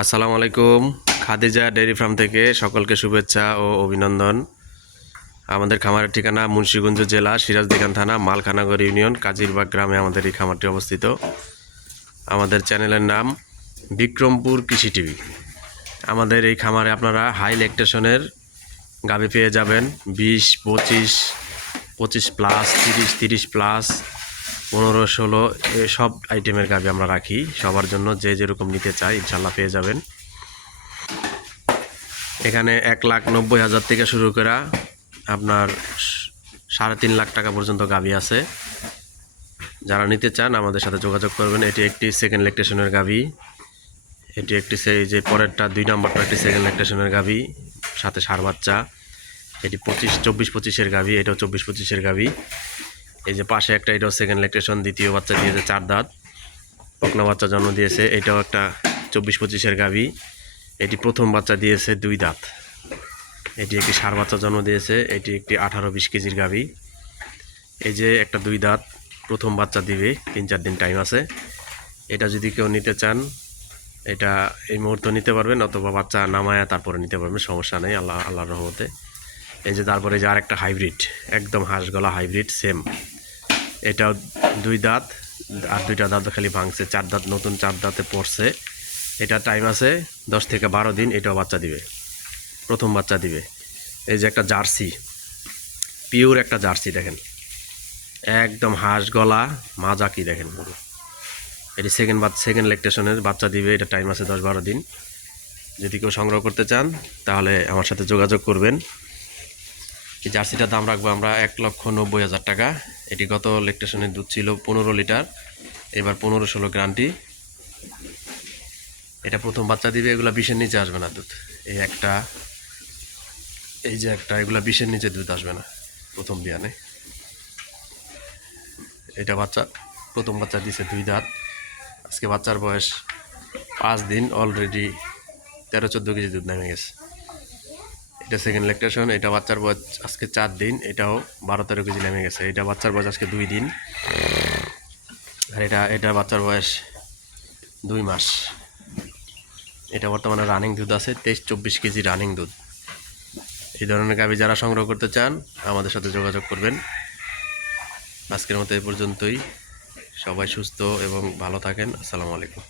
আসসালামু আলাইকুম। Khadija dairy farm থেকে সকলকে শুভেচ্ছা ও অভিনন্দন। আমাদের খামারের ঠিকানা মুন্সীগঞ্জ জেলা সিরাজদিগান থানা মালখানাগর ইউনিয়ন, কাজিরবাগ গ্রামে আমাদের এই খামারটি অবস্থিত। আমাদের চ্যানেলের নাম বিক্রমপুর কৃষি টিভি। আমাদের এই খামারে আপনারা হাই ল্যাকটেশনের গাভি পেয়ে যাবেন। বিশ, পঁচিশ পঁচিশ প্লাস, তিরিশ তিরিশ প্লাস পনেরো ষোলো সব আইটেমের গাভি আমরা রাখি। সবার জন্য যে যেরকম নিতে চাই ইনশাল্লাহ পেয়ে যাবেন। এখানে এক লাখ নব্বই হাজার থেকে শুরু করা আপনার সাড়ে তিন লাখ টাকা পর্যন্ত গাভি আছে। যারা নিতে চান আমাদের সাথে যোগাযোগ করবেন। এটি একটি সেকেন্ড লেকটেশনের গাভি এটি একটি সেই যে পরেরটা দুই নম্বরটা একটি সেকেন্ড লেকটেশনের গাভি সাথে সার বাচ্চা। এটি পঁচিশ, চব্বিশ পঁচিশের গাভি এটাও চব্বিশ পঁচিশের গাভি এই যে পাশে একটা এটাও সেকেন্ড লেকটেশন দ্বিতীয় বাচ্চা দিয়েছে চার দাঁত। পকনা বাচ্চা জন্ম দিয়েছে, এটাও একটা চব্বিশ পঁচিশের গাভি। এটি প্রথম বাচ্চা দিয়েছে দুই দাঁত। এটি একটি সার বাচ্চা জন্ম দিয়েছে, এটি একটি আঠারো বিশ কেজির গাভি। এই যে একটা দুই দাঁত, প্রথম বাচ্চা দিবে, তিন চার দিন টাইম আছে। এটা যদি কেউ নিতে চান, এটা এই মুহূর্তে নিতে পারবেন, অথবা বাচ্চা নামায়া তারপরে নিতে পারবেন, সমস্যা নেই, আল্লাহ, আল্লাহর রহমতে। এই যে তারপরে যে আরেকটা হাইব্রিড একদম হাঁস গলা হাইব্রিড সেম এটাও দুই দাঁত, আর দুইটা দাঁত খালি ভাঙছে, চার দাঁত, নতুন চার দাঁতে পড়ছে। এটা টাইম আছে দশ থেকে বারো দিন, এটাও বাচ্চা দিবে, প্রথম বাচ্চা দিবে। এই যে একটা জার্সি, পিওর একটা জার্সি দেখেন। একদম হাঁস গলা, মাজা কি দেখেন পুরো। এটি সেকেন্ড বাচ্চা সেকেন্ড লেকটেশনের বাচ্চা দিবে, এটা টাইম আছে দশ বারো দিন। যদি কেউ সংগ্রহ করতে চান, তাহলে আমার সাথে যোগাযোগ করবেন। এই জার্সিটার দাম রাখব আমরা এক লক্ষ নব্বই হাজার টাকা। এটি গত লেকটেশনের দুধ ছিল পনেরো লিটার। এবার পনেরো ষোলো গ্রান্টি এটা প্রথম বাচ্চা দিবে, এগুলো বিশের নিচে আসবে না দুধ। এই একটা, এই যে একটা, এগুলো বিশের নিচে দুধ আসবে না প্রথম বিয়ানে। এটা বাচ্চা, প্রথম বাচ্চা দিছে দুই দাঁত। আজকে বাচ্চার বয়স পাঁচ দিন অলরেডি তেরো চোদ্দ কেজি দুধ নেমে গেছে। এটা সেকেন্ড ল্যাকটেশন এটা বাচ্চার বয়স আজকে চার দিন, এটাও বারো তেরো কেজি নেমে গেছে। এটা বাচ্চার বয়স আজকে দুই দিন। আর এটা এটা বাচ্চার বয়স দুই মাস। এটা বর্তমানে রানিং দুধ আছে, তেইশ চব্বিশ কেজি রানিং দুধ। এই ধরনের গাভি যারা সংগ্রহ করতে চান, আমাদের সাথে যোগাযোগ করবেন। আজকের মতো এই পর্যন্তই। সবাই সুস্থ এবং ভালো থাকেন। আসসালামু আলাইকুম।